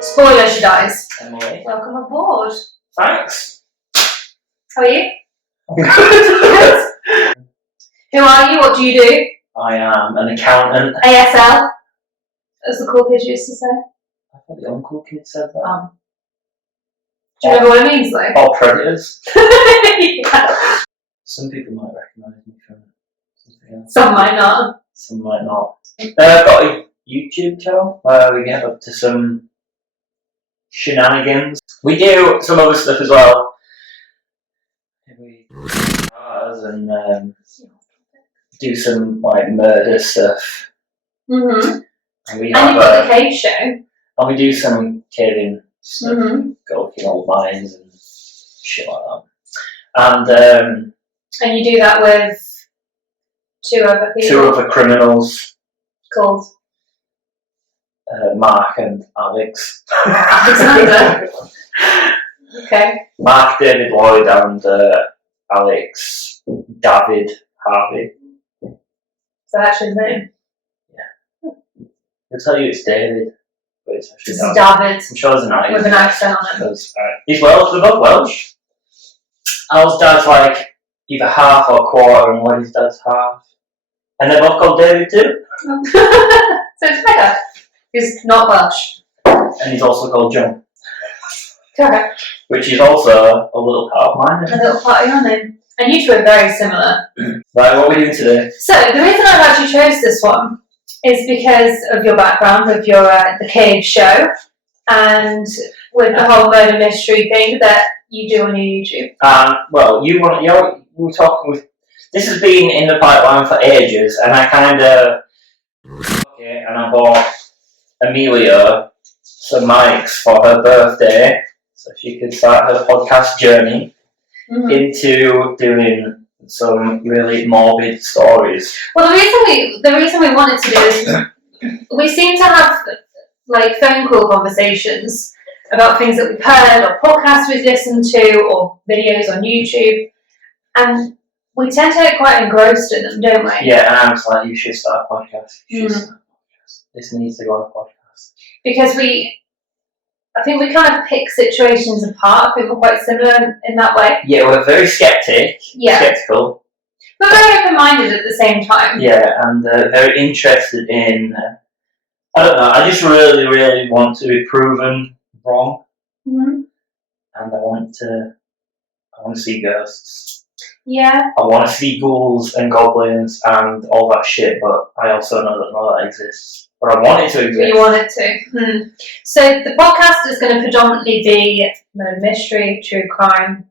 Spoiler, she dies. Emily. Welcome aboard. Thanks. How are you? Good. Who are you? What do you do? I am an accountant. ASL, as the cool kids used to say. I thought the uncle kid said that. Do you remember what it means, though? Or predators. Yeah. Some people might recognise me from something else. Some might not. Some might not. I've got a YouTube channel where we get up to some shenanigans. We do some other stuff as well. We and do some like murder stuff. Mm-hmm. And we And have you've got the cave show. and we do some caving stuff, Mm-hmm. go in old mines and shit like that. And you do that with two other people. Two other criminals, Called Mark and Alex. Alexander. Okay. Mark David Lloyd and Alex David Harvey. So that's his name. I'll tell you it's David, but it's actually This is David. David I'm sure there's an I. with an accent on it. Because, he's Welsh, they're both Welsh. Al's dad's like either half or quarter, and Lloyd's dad's half. And they're both called David too. So it's better. He's not Welsh. And he's also called John, Correct. which is also a little part of mine. A little part of your name. And you two are very similar. Right, what are we doing today? So the reason I actually chose this one is because of your background with your the cave show and with the whole murder mystery thing that you do on your YouTube. Well, we were talking with. This has been in the pipeline for ages, and I kind of. Okay, and I bought Amelia some mics for her birthday, so she could start her podcast journey into doing some really morbid stories. Well, the reason we wanted to do this, we seem to have like phone call conversations about things that we've heard or podcasts we've listened to or videos on YouTube, and we tend to get quite engrossed in them, don't we? Yeah, and I was like, you should start a podcast. You should start a podcast. This needs to go on a podcast. Because I think we kind of pick situations apart. I think we're quite similar in that way. Yeah, we're very skeptical. But very open-minded at the same time. Yeah, and very interested in. I don't know. I just really, really want to be proven wrong, Mm-hmm. and I want to see ghosts. Yeah. I want to see ghouls and goblins and all that shit, but I also know that exists. But I want it to exist. You want it to. So the podcast is going to predominantly be murder mystery, true crime.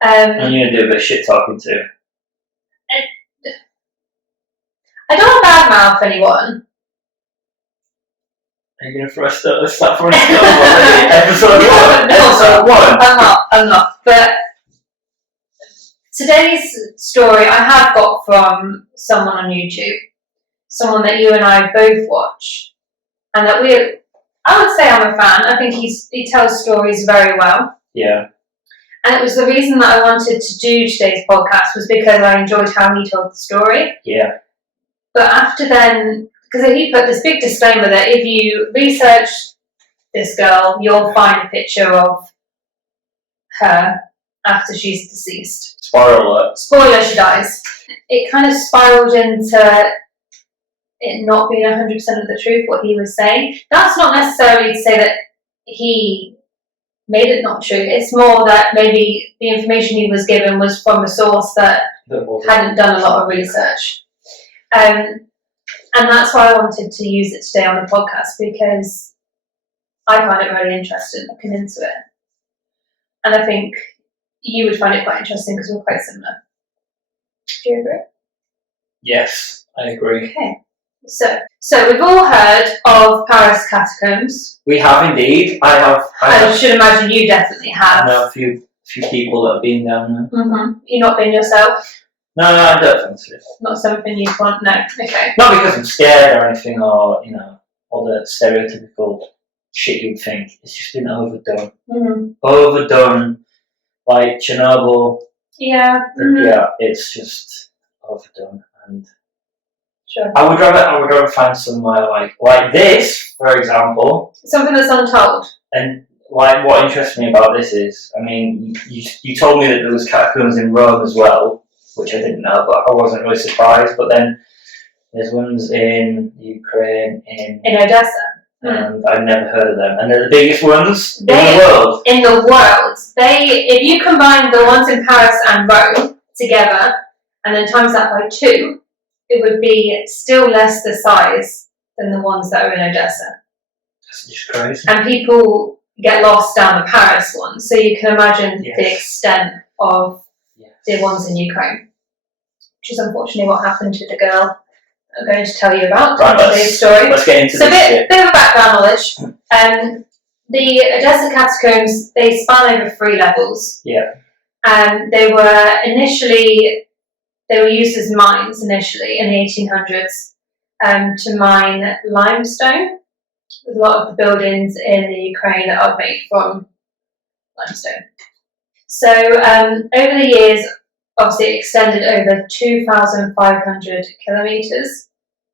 And you're going to do a bit of shit talking too. I don't want to badmouth anyone. Are you going to thrust us that for episode 1? Episode 1? I'm not. But today's story I have got from someone on YouTube. Someone that you and I both watch. And that I would say I'm a fan. I think he tells stories very well. Yeah. And it was the reason that I wanted to do today's podcast was because I enjoyed how he told the story. Yeah. But after then, because he put this big disclaimer that if you research this girl, you'll find a picture of her after she's deceased. Spoiler alert. Spoiler, she dies. It kind of spiraled into it not being 100% of the truth, what he was saying. That's not necessarily to say that he made it not true. It's more that maybe the information he was given was from a source that hadn't done a lot of research. And that's why I wanted to use it today on the podcast, because I find it really interesting looking into it. And I think you would find it quite interesting because we're quite similar. Do you agree? Yes, I agree. Okay. So we've all heard of Paris Catacombs. We have indeed. I should imagine you definitely have. I know a few people that have been down there. Mm-hmm. You've not been yourself? No, I don't think so. Not something you'd want? No. Okay. Not because I'm scared or anything, or all the stereotypical shit you'd think. It's just been overdone. Mm-hmm. Overdone, like Chernobyl. Yeah. Mm-hmm. Yeah, it's just overdone, and Sure. I would rather find somewhere like this, for example. Something that's untold. And like what interests me about this is, I mean, you told me that there was catacombs in Rome as well, which I didn't know, but I wasn't really surprised. But then there's ones in Ukraine, in Odessa. And I've never heard of them. And they're the biggest ones in the world. In the world. If you combine the ones in Paris and Rome together, and then times that by 2, it would be still less the size than the ones that are in Odessa. That's just crazy. And people get lost down the Paris ones, so you can imagine the extent of the ones in Ukraine, which is unfortunately what happened to the girl I'm going to tell you about. Right, today's story. Let's get into this. Bit of a background knowledge. The Odessa Catacombs, they span over 3 levels. Yeah. And they were used as mines initially in the 1800s to mine limestone. There's a lot of the buildings in the Ukraine that are made from limestone. So over the years, obviously it extended over 2,500 kilometres.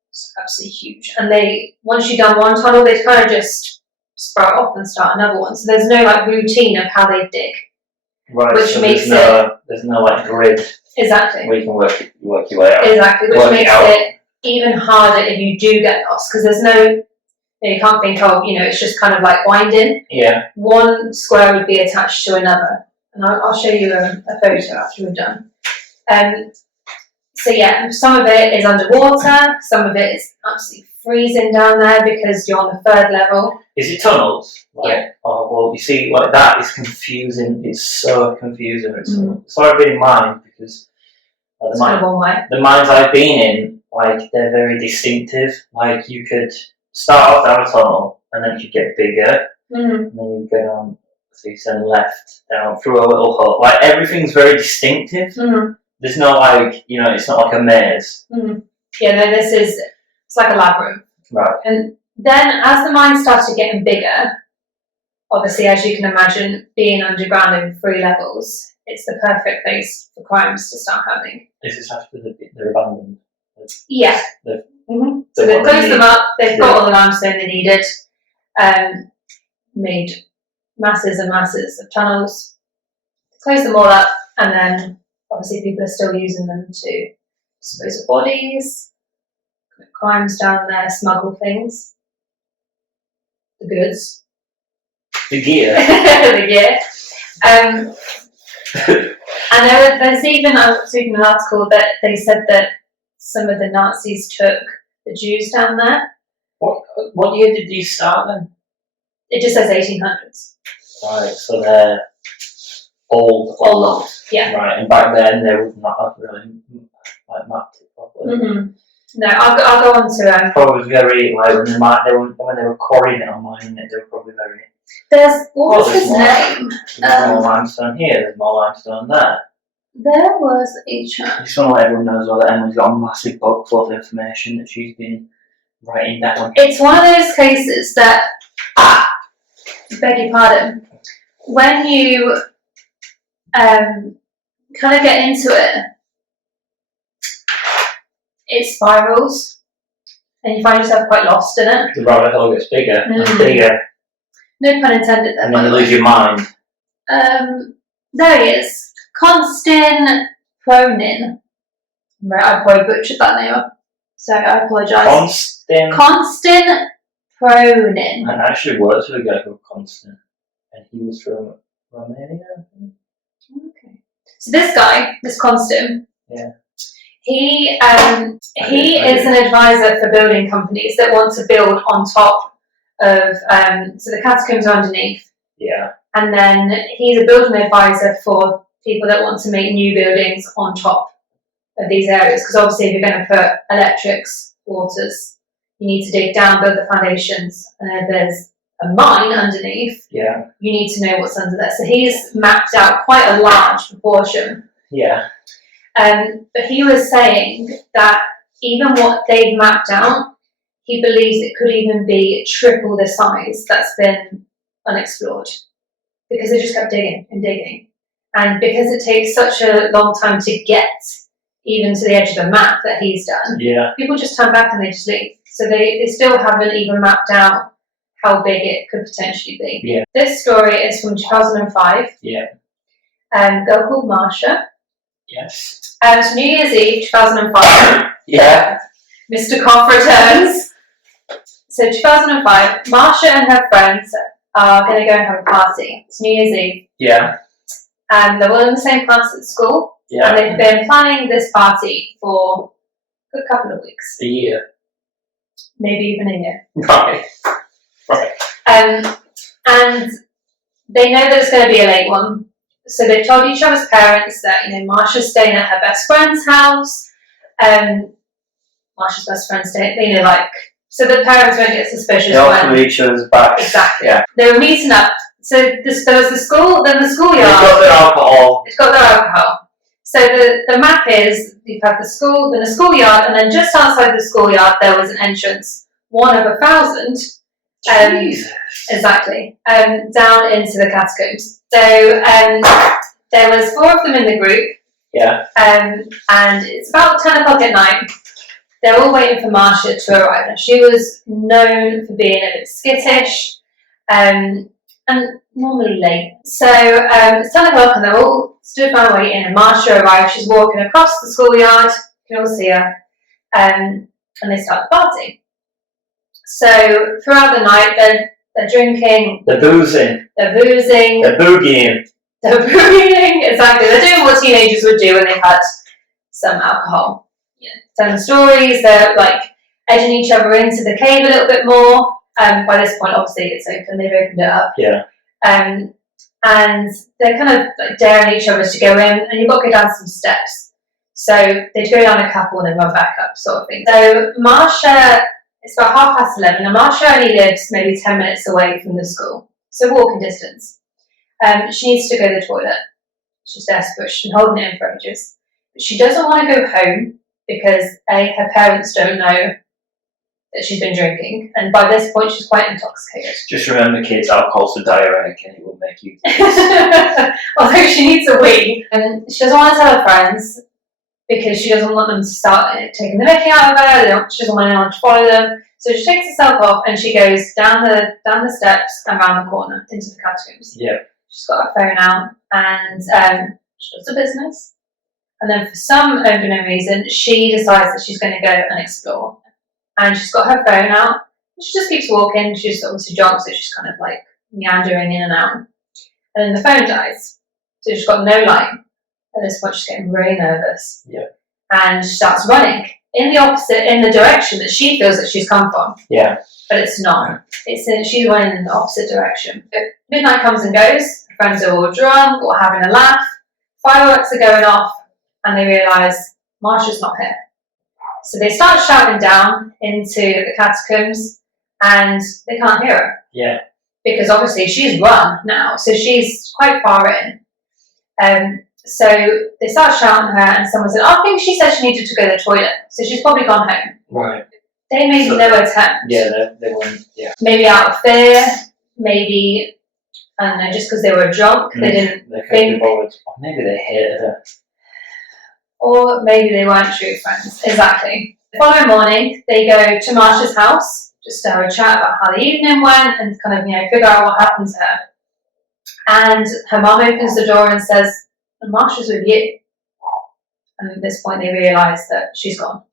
It's absolutely huge. And once you've done one tunnel, they kind of just sprout off and start another one. So there's no routine of how they dig. Right, which so makes there's no grid. Exactly. Where you can work your way out. Exactly, which makes it even harder if you do get lost, because there's no, you can't think of, it's just kind of like winding. Yeah. One square would be attached to another. And I'll show you a photo after we're done. So yeah, some of it is underwater, some of it is absolutely freezing down there because you're on the 3rd level. Is it tunnels? Yeah. Oh, well, you see, that is confusing. It's so confusing. It's hard being in mind because the mines I've been in, they're very distinctive. You could start off down a tunnel and then you could get bigger, and then you go on, so you turn left, down through a little hole. Everything's very distinctive. There's no it's not like a maze. Yeah, no, it's like a labyrinth. Right. And then as the mines started getting bigger, obviously, as you can imagine, being underground in 3 levels, it's the perfect place for crimes to start happening. Is this after they're abandoned? Yeah. So they've closed them up, they've got all the limestone they needed, made masses and masses of tunnels, closed them all up, and then obviously people are still using them to dispose of bodies, commit crimes down there, smuggle things, the goods. The gear. The gear. And there's even, I was reading an article that they said that some of the Nazis took the Jews down there. What year did these start then? It just says 1800s. Right, so they're old. Yeah. Right, and back then they would not have really mapped it properly. No, I'll go on to probably very when they were quarrying it or mining it, they were probably very. There's what was his name? There's more limestone here. There's more limestone there. There was a chap. I just want to let everyone know as well that Emily's got a massive book full of information that she's been writing down. It's one of those cases that, beg your pardon, when you kind of get into it, it spirals, and you find yourself quite lost in it. The rabbit hole gets bigger and bigger. No pun intended there. And then you lose your mind. There he is. Constin Pronin. Right, I probably butchered that name, so I apologise. Constin Pronin. I actually worked with a guy called Constin, and he was from Romania, I think. Okay. So this guy, this Constin, he is an advisor for building companies that want to build on top of, so the catacombs are underneath. Yeah. And then he's a building advisor for people that want to make new buildings on top of these areas. Because obviously if you're going to put electrics, waters, you need to dig down, build the foundations. And if there's a mine underneath, you need to know what's under there. So he's mapped out quite a large proportion. Yeah. But he was saying that even what they've mapped out, he believes it could even be triple the size that's been unexplored, because they just kept digging and digging. And because it takes such a long time to get even to the edge of the map that he's done. Yeah. People just turn back and they just leave. So they still haven't even mapped out how big it could potentially be. Yeah. This story is from 2005. Yeah. A girl called Mesha. Yes. It's New Year's Eve, 2005. Yeah. Mr. Cough returns. So 2005, Mesha and her friends are going to go and have a party. It's New Year's Eve. Yeah. And they're all in the same class at school. Yeah. And they've been planning this party for a good couple of weeks. A year. Maybe even a year. Right. Right. And they know that it's going to be a late one. So they've told each other's parents that, Mesha's staying at her best friend's house. Mesha's best friend's staying, so the parents won't get suspicious. They offer each other's backs. Exactly. Yeah. They were meeting up. So there was the school, then the schoolyard. They've got their alcohol. It's got their alcohol. So the map is, you've had the school, then a schoolyard, and then just outside the schoolyard there was an entrance, one of 1,000. Jesus. Exactly. Down into the catacombs. So there was 4 of them in the group. Yeah. And it's about 10 o'clock at night. They're all waiting for Mesha to arrive. And she was known for being a bit skittish and normally late. So it's 10 o'clock and they're all stood by waiting, and Mesha arrives. She's walking across the schoolyard. You can all see her. And they start the party. So throughout the night, they're drinking. They're boozing. They're boozing. They're boogieing. They're boogieing. Exactly. They're doing what teenagers would do when they've had some alcohol. Telling stories. They're edging each other into the cave a little bit more. By this point, obviously, it's open. They've opened it up. Yeah. And they're kind of daring each other to go in, and you've got to go down some steps. So they go down a couple and then run back up, sort of thing. So Mesha, it's about 11:30, and Mesha only lives maybe 10 minutes away from the school, so walking distance. She needs to go to the toilet. She's desperate. She's been holding it in for ages. But she doesn't want to go home because her parents don't know that she's been drinking, and by this point she's quite intoxicated. Just remember, kids, alcohol's a diuretic and it will make you. Although she needs a wee, and she doesn't want to tell her friends because she doesn't want them to start taking the mickey out of her. She doesn't want anyone to follow them. So she takes herself off and she goes down the steps and round the corner into the catacombs. Yeah. She's got her phone out and she does the business. And then for some unknown reason, she decides that she's going to go and explore. And she's got her phone out. She just keeps walking. She's obviously jogs, so she's kind of meandering in and out. And then the phone dies. So she's got no light. At this point, she's getting really nervous. Yeah. And she starts running in the direction that she feels that she's come from. Yeah. But it's not. She's running in the opposite direction. Midnight comes and goes. Her friends are all drunk or having a laugh. Fireworks are going off, and they realise Mesha's not here. So they start shouting down into the catacombs, and they can't hear her. Yeah. Because obviously she's run now, so she's quite far in. So they start shouting at her, and someone said, I think she said she needed to go to the toilet, so she's probably gone home. Right. They made no attempt. Yeah, they weren't. Yeah. Maybe out of fear, maybe, I don't know, just because they were drunk, they didn't think. Or maybe they hated her. Or maybe they weren't true friends. Exactly. The following morning, they go to Mesha's house just to have a chat about how the evening went and kind of, figure out what happened to her. And her mum opens the door and says, Mesha's with you. And at this point, they realise that she's gone.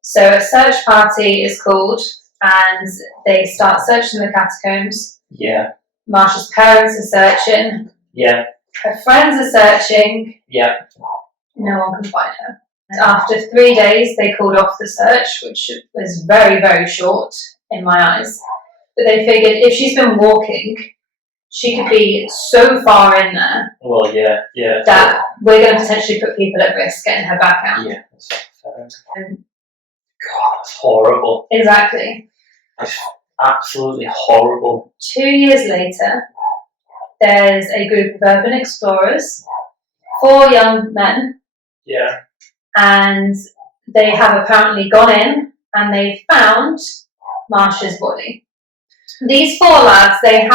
So a search party is called, and they start searching the catacombs. Yeah. Mesha's parents are searching. Yeah. Her friends are searching. Yeah. No one can find her. And after 3 days, they called off the search, which was very, very short in my eyes. But they figured if she's been walking, she could be so far in there. Well, yeah. That we're going to potentially put people at risk getting her back out. Yeah, that's fair. God, that's horrible. Exactly. That's absolutely horrible. 2 years later, there's a group of urban explorers, 4 young men. Yeah. And they have apparently gone in and they found Mesha's body. These 4 lads, they didn't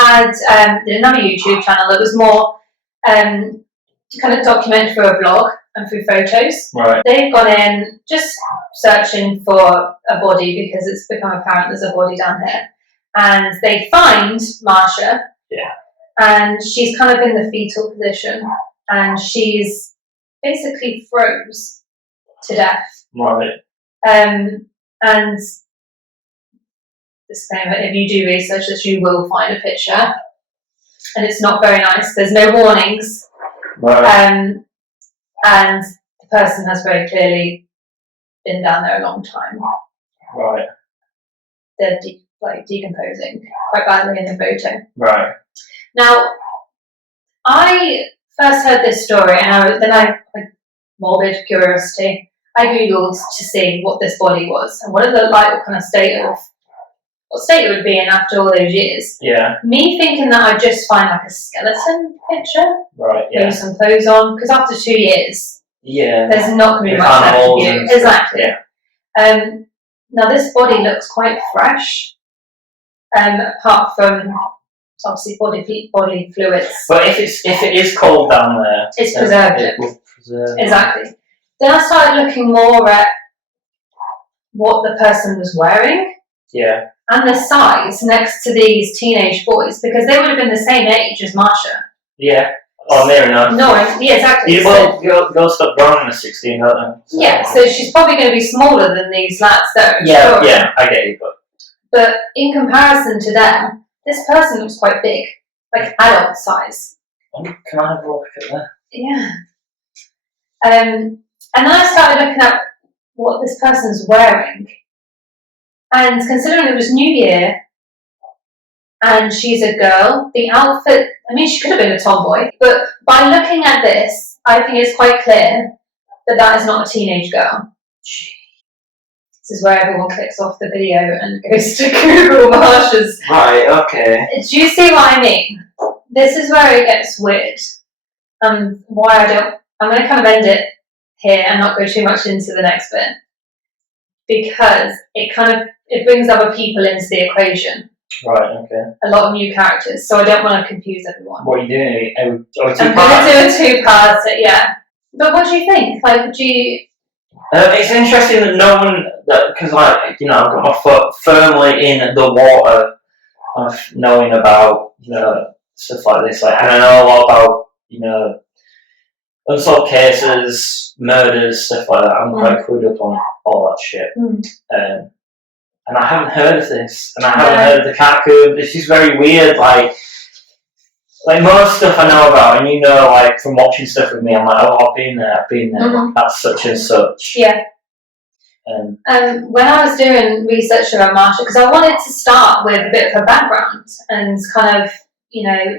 have a YouTube channel. It was more kind of documented for a blog. and through photos. Right. They've gone in just searching for a body because it's become apparent there's a body down here. And they find Mesha. Yeah. And she's kind of in the fetal position. And she's basically froze to death. Right. And disclaimer, if you do research this, you will find a picture. And it's not very nice. There's no warnings. Right. And the person has very clearly been down there a long time. Right. They're decomposing quite badly in the photo. Right. Now, I first heard this story, and then I morbid curiosity. I googled to see what this body was and what kind of state it would be in after all those years. Yeah. Me thinking that I'd just find like a skeleton picture, right? Yeah. maybe some clothes on, because after 2 years, yeah, there's not going to be much left of you. Exactly. Yeah. Now this body looks quite fresh, apart from obviously body fluids. But if it is cold down there, it's preserved. It will preserve. Exactly. Then I started looking more at what the person was wearing. Yeah. And the size next to these teenage boys, because they would have been the same age as Mesha. Yeah. Oh, near enough. No, yeah, exactly. Girls stop growing at 16, don't they? So. Yeah, so she's probably going to be smaller than these lads, though. Yeah, sure. Yeah, I get you, But in comparison to them, this person looks quite big, like adult size. Can I have a look at that? Yeah. And then I started looking at what this person's wearing. And considering it was New Year, and she's a girl, the outfit, I mean, she could have been a tomboy, but by looking at this, I think it's quite clear that that is not a teenage girl. This is where everyone clicks off the video and goes to Google Mesha's. Right, okay. Do you see what I mean? This is where it gets weird. Why I'm going to kind of end it here and not go too much into the next bit. Because it brings other people into the equation. Right, okay. A lot of new characters, so I don't want to confuse everyone. What are you doing? I'm going to do a two-parter, yeah. But what do you think? It's interesting that no one, because I've got my foot firmly in the water of knowing about, stuff like this. And I know a lot about, unsolved cases, murders, stuff like that. I'm quite clued up on all that shit. And I haven't heard of this, and I haven't heard of the Catacomb. This is very weird. Like most stuff I know about, and from watching stuff with me, I'm like, oh, I've been there. Mm-hmm. That's such and such. Yeah. When I was doing research around Mesha, because I wanted to start with a bit of her background and kind of,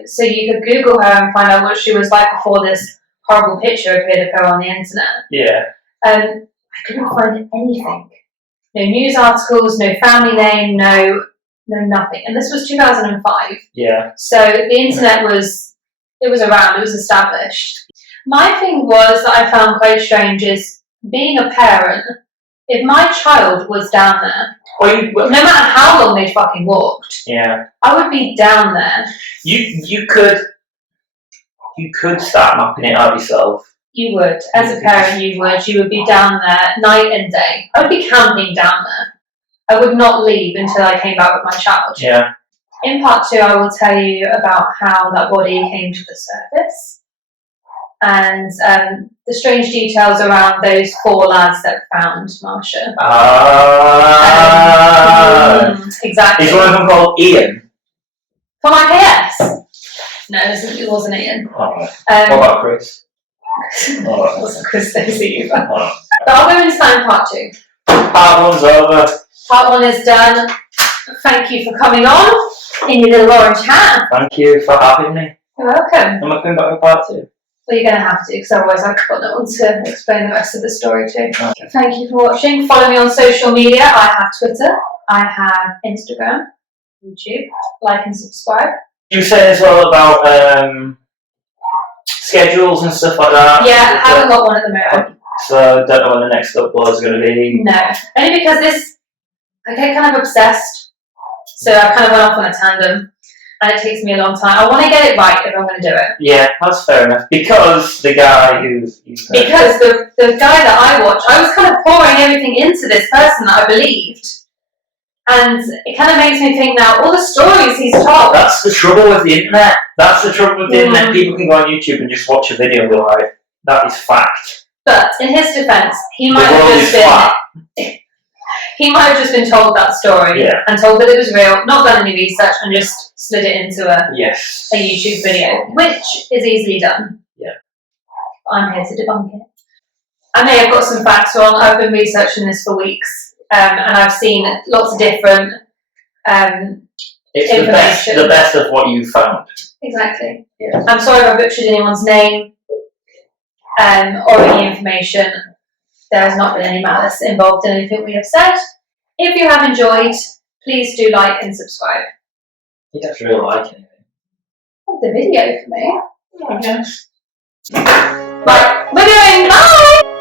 so you could Google her and find out what she was like before this horrible picture appeared of her on the internet. Yeah. I couldn't find anything. No news articles, no family name, no nothing. And this was 2005. Yeah. So the internet was around, it was established. My thing was that I found quite strange is being a parent, if my child was down there, no matter how long they fucking walked, yeah, I would be down there. You could start mapping it out yourself. You would. As a parent, you would be down there night and day. I would be camping down there. I would not leave until I came back with my child. Yeah. In part 2, I will tell you about how that body came to the surface and the strange details around those 4 lads that found Mesha. Exactly. Is one of them called Ian? For my KS? No, it wasn't Ian. Right. What about Chris? It wasn't Chris Stacey either. But I'll go into that in part 2. Part 1's over. Part 1 is done. Thank you for coming on in your little orange hat. Thank you for having me. You're welcome. Am I coming back with part 2? Well, you're going to have to, because otherwise I've got no one to explain the rest of the story to. Okay. Thank you for watching. Follow me on social media. I have Twitter. I have Instagram, YouTube. Like and subscribe. You said as well about schedules and stuff like that. Yeah, I haven't got one at the moment. So don't know when the next upload is going to be. No, only because I get kind of obsessed. So I kind of went off on a tandem. and it takes me a long time. I want to get it right if I'm going to do it. Yeah, that's fair enough. Because the guy Because the guy that I watched, I was kind of pouring everything into this person that I believed. And it kind of makes me think now, all the stories he's told. That's the trouble with the internet. That's the trouble with the internet. People can go on YouTube and just watch a video and go, like, that is fact. But in his defence, he might have just been told that story and told that it was real, not done any research, and just slid it into a YouTube video, which is easily done. Yeah. I'm here to debunk it. I may have got some facts wrong. I've been researching this for weeks. And I've seen lots of different it's information. the best of what you found. Exactly. Yeah. I'm sorry if I butchered anyone's name or any information. There has not been any malice involved in anything we have said. If you have enjoyed, please do like and subscribe. You don't really like anything. The video for me. I guess. Right, we're going. Bye!